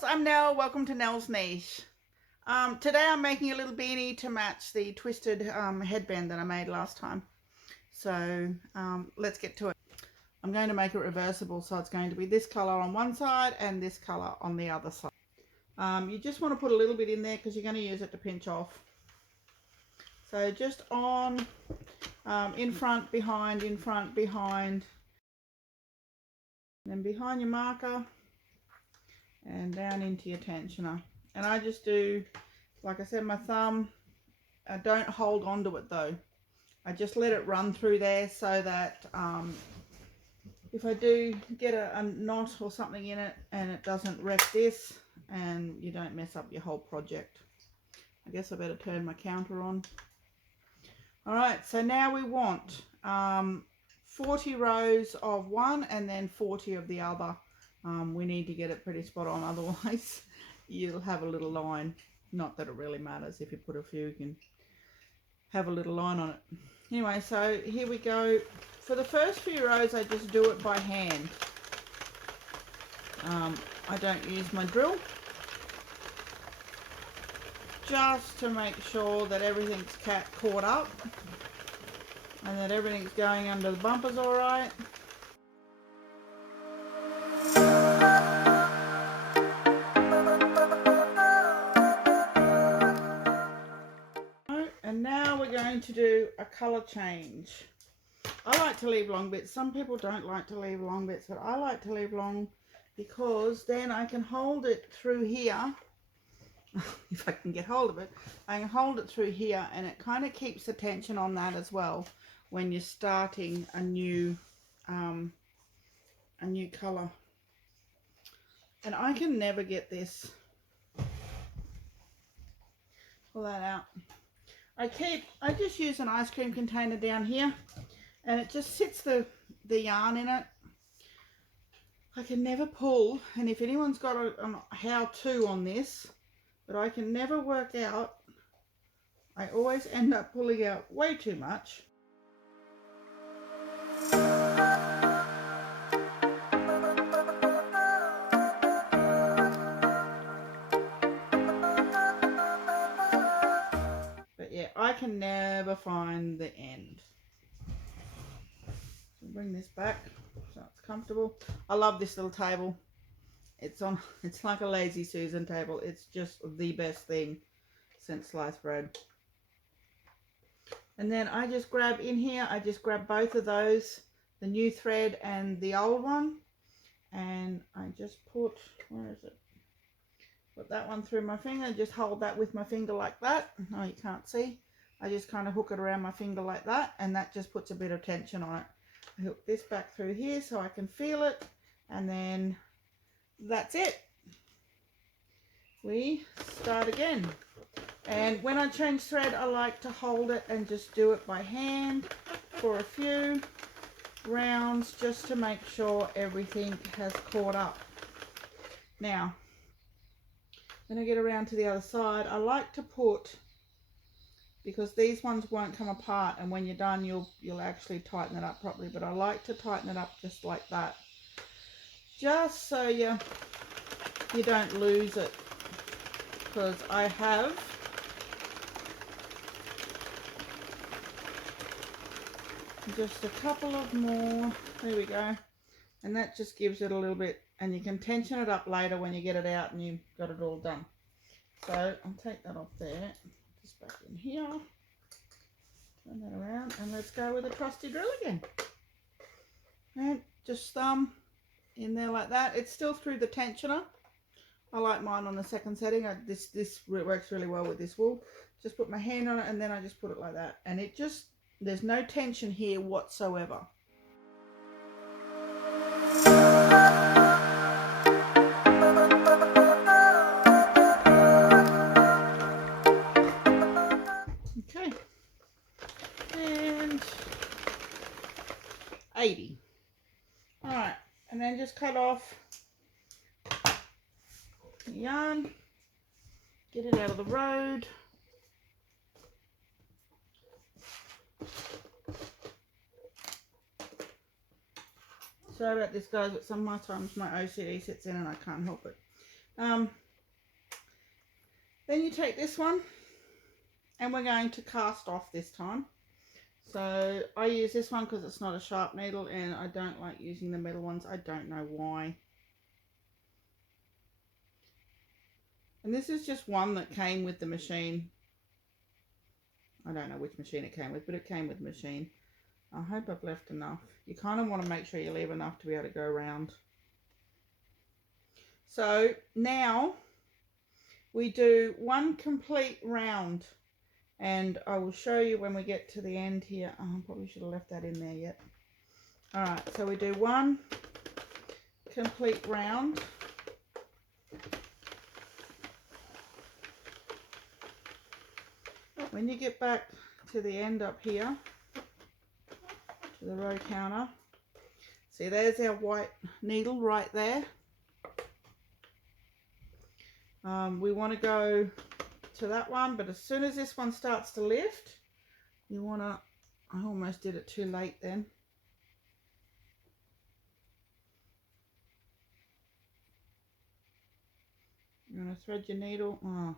Nels, I'm Nell. Welcome to Nell's Niche. Today I'm making a little beanie to match the twisted headband that I made last time. So let's get to it. I'm going to make it reversible, so it's going to be this colour on one side and this colour on the other side. You just want to put a little bit in there because you're going to use it to pinch off. So just on, in front, behind, and then behind your marker and down into your tensioner. And I just do, like I said, my thumb. I don't hold onto it though. I just let it run through there so that if I do get a knot or something in it and it doesn't wreck this and you don't mess up your whole project. I guess I better turn my counter on. Alright, so now we want 40 rows of one and then 40 of the other. We need to get it pretty spot on, otherwise you'll have a little line. Not that it really matters. If you put a few, you can have a little line on it. Anyway, so here we go. For the first few rows I just do it by hand. I don't use my drill, just to make sure that everything's caught up and that everything's going under the bumpers all right. And now we're going to do a colour change. I like to leave long bits. Some people don't like to leave long bits, but I like to leave long because then I can hold it through here. If I can get hold of it, I can hold it through here, and it kind of keeps the tension on that as well when you're starting a new colour. And I can never get this. Pull that out. I just use an ice cream container down here, and it just sits the yarn in it. I can never pull, and if anyone's got a how-to on this, but I can never work out, I always end up pulling out way too much. I can never find the end. So bring this back so it's comfortable. I love this little table. It's like a lazy Susan table. It's just the best thing since sliced bread. And then I just grab in here, I just grab both of those, the new thread and the old one, and I just put, where is it? Put that one through my finger, just hold that with my finger like that. Oh, you can't see. I just kind of hook it around my finger like that, and that just puts a bit of tension on it. I hook this back through here so I can feel it, and then that's it. We start again. And when I change thread, I like to hold it and just do it by hand for a few rounds just to make sure everything has caught up. Now, when I get around to the other side, I like to put, because these ones won't come apart, and when you're done you'll actually tighten it up properly, but I like to tighten it up just like that, just so you don't lose it, because I have just a couple of more. There we go. And that just gives it a little bit, and you can tension it up later when you get it out and you've got it all done. So I'll take that off there, just back in here, turn that around, and let's go with a trusty drill again. And just thumb in there like that. It's still through the tensioner. I like mine on the second setting. This works really well with this wool. Just put my hand on it, and then I just put it like that, and it just, there's no tension here whatsoever. Okay, and 80. All right, and then just cut off the yarn, get it out of the road. Sorry about this, guys, but sometimes my OCD sits in and I can't help it. Then you take this one and we're going to cast off this time. So I use this one because it's not a sharp needle, and I don't like using the metal ones. I don't know why. And this is just one that came with the machine. I don't know which machine it came with, but it came with the machine. I hope I've left enough. You kind of want to make sure you leave enough to be able to go around. So now we do one complete round, and I will show you when we get to the end here. Oh, I probably should have left that in there yet. All right, so we do one complete round. When you get back to the end up here, to the row counter, see there's our white needle right there. We want to go to that one, but as soon as this one starts to lift, you want to, I almost did it too late then. You want to thread your needle. Oh.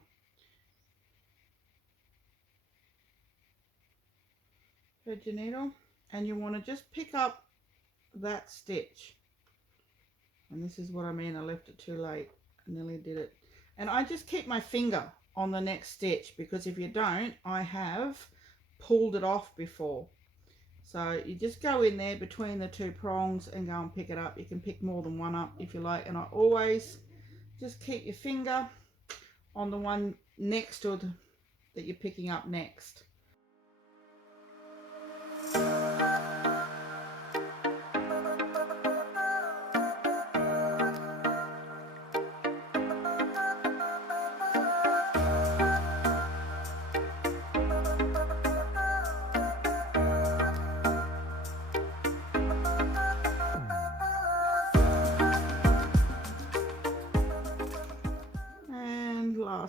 Thread your needle, and you want to just pick up that stitch. And this is what I mean, I left it too late. I nearly did it. And I just keep my finger on the next stitch, because if you don't, I have pulled it off before. So you just go in there between the two prongs and go and pick it up. You can pick more than one up if you like, and I always just keep your finger on the one next to the, that you're picking up next.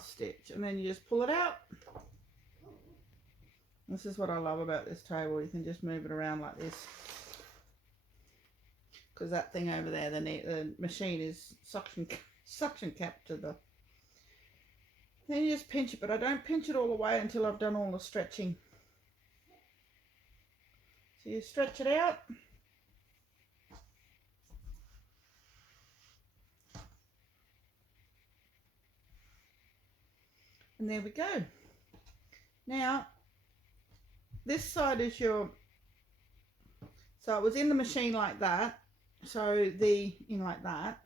Stitch, and then you just pull it out. This is what I love about this table. You can just move it around like this, because that thing over there, the machine is suction cap to the. Then you just pinch it, but I don't pinch it all the way until I've done all the stretching. So you stretch it out. And there we go. Now, this side is your, so it was in the machine like that. So like that.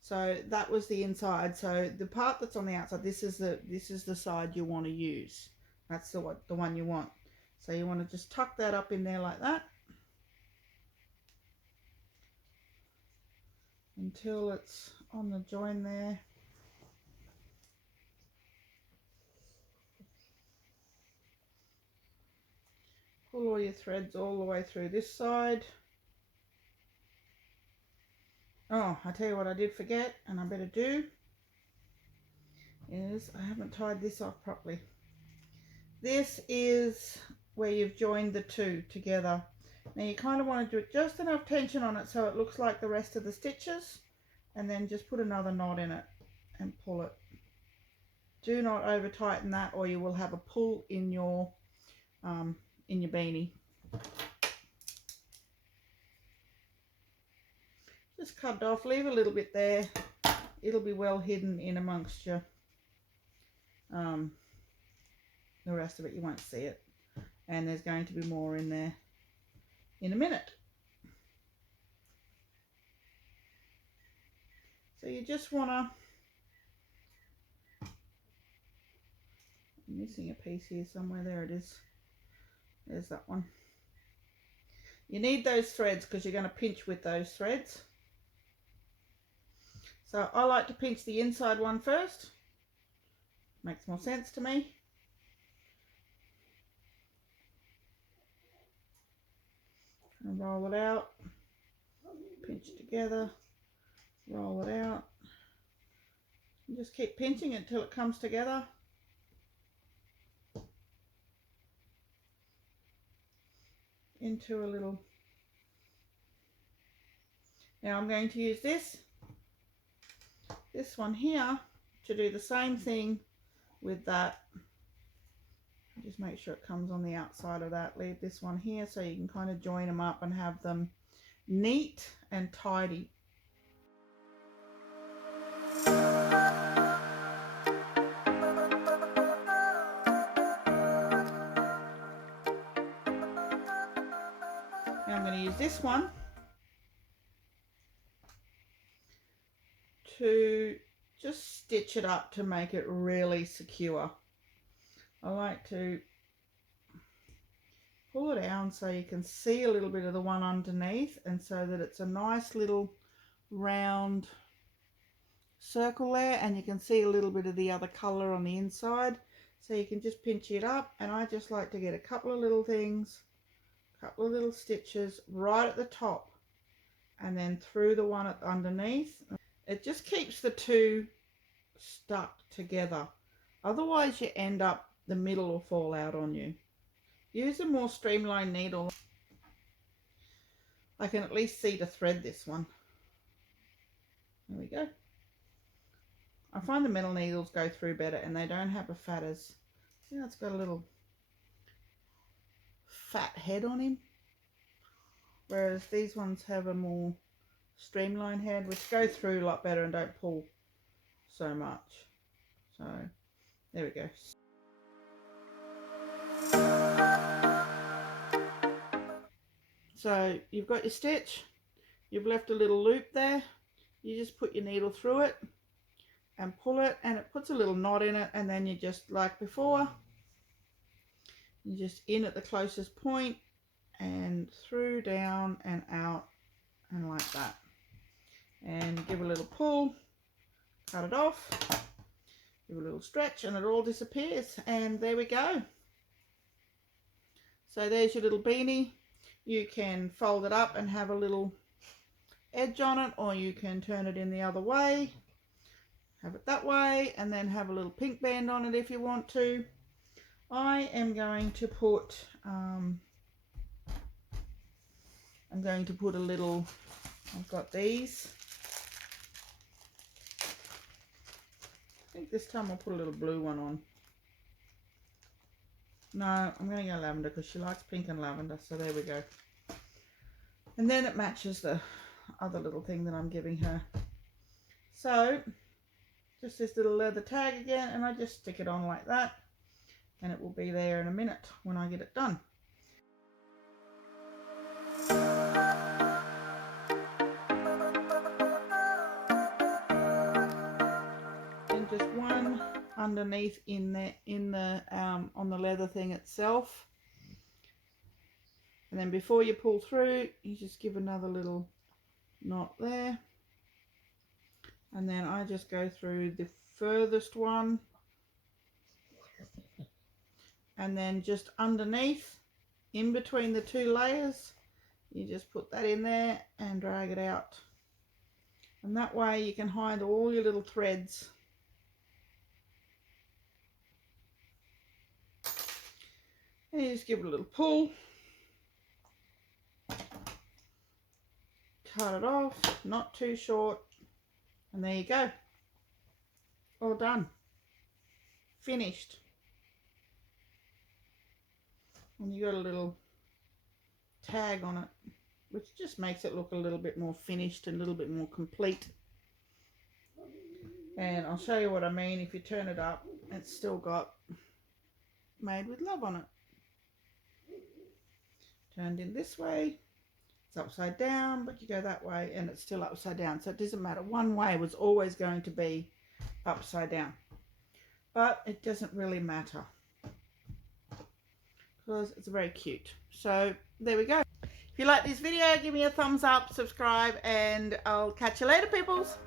So that was the inside. So the part that's on the outside, this is the side you want to use. That's the one you want. So you want to just tuck that up in there like that. Until it's on the join there. Pull all your threads all the way through this side. Oh, I tell you what I did forget, and I better do, is I haven't tied this off properly. This is where you've joined the two together. Now you kind of want to do just enough tension on it so it looks like the rest of the stitches, and then just put another knot in it and pull it. Do not over tighten that, or you will have a pull in your beanie. Just cut it off, leave a little bit there. It'll be well hidden in amongst your the rest of it. You won't see it, and there's going to be more in there in a minute. So you just want to, I'm missing a piece here somewhere. There it is. There's that one. You need those threads because you're going to pinch with those threads. So I like to pinch the inside one first. Makes more sense to me. And roll it out. Pinch together. Roll it out. And just keep pinching it until it comes together. Into a little. Now I'm going to use this this one here to do the same thing with that. Just make sure it comes on the outside of that. Leave this one here so you can kind of join them up and have them neat and tidy. Now I'm going to use this one to just stitch it up to make it really secure. I like to pull it down so you can see a little bit of the one underneath, and so that it's a nice little round circle there, and you can see a little bit of the other color on the inside, so you can just pinch it up. And I just like to get a couple of little things, a couple of little stitches right at the top and then through the one underneath. It just keeps the two stuck together, otherwise you end up, the middle will fall out on you. Use a more streamlined needle. I can at least see to thread this one. There we go. I find the metal needles go through better and they don't have a fat as, see, it's got a little fat head on him, whereas these ones have a more streamlined head, which go through a lot better and don't pull so much. So there we go. So you've got your stitch, you've left a little loop there, you just put your needle through it and pull it, and it puts a little knot in it, and then you just, like before, you just in at the closest point and through, down and out, and like that, and give a little pull, cut it off, give a little stretch, and it all disappears, and there we go. So there's your little beanie. You can fold it up and have a little edge on it, or you can turn it in the other way, have it that way, and then have a little pink band on it if you want to. I am going to put a little, I've got these. I think this time I'll put a little blue one on. No, I'm going to go lavender because she likes pink and lavender, so there we go. And then it matches the other little thing that I'm giving her. So just this little leather tag again, and I just stick it on like that, and it will be there in a minute when I get it done. And just one underneath in the on the leather thing itself, and then before you pull through, you just give another little knot there, and then I just go through the furthest one, and then just underneath, in between the two layers, you just put that in there and drag it out, and that way you can hide all your little threads. And you just give it a little pull, cut it off, not too short, and there you go. All done. Finished. And you got a little tag on it, which just makes it look a little bit more finished and a little bit more complete. And I'll show you what I mean. If you turn it up, it's still got made with love on it. Turned in this way, it's upside down, but you go that way and it's still upside down. So it doesn't matter. One way was always going to be upside down, but it doesn't really matter because it's very cute. So there we go. If you like this video, give me a thumbs up, subscribe, and I'll catch you later, peoples.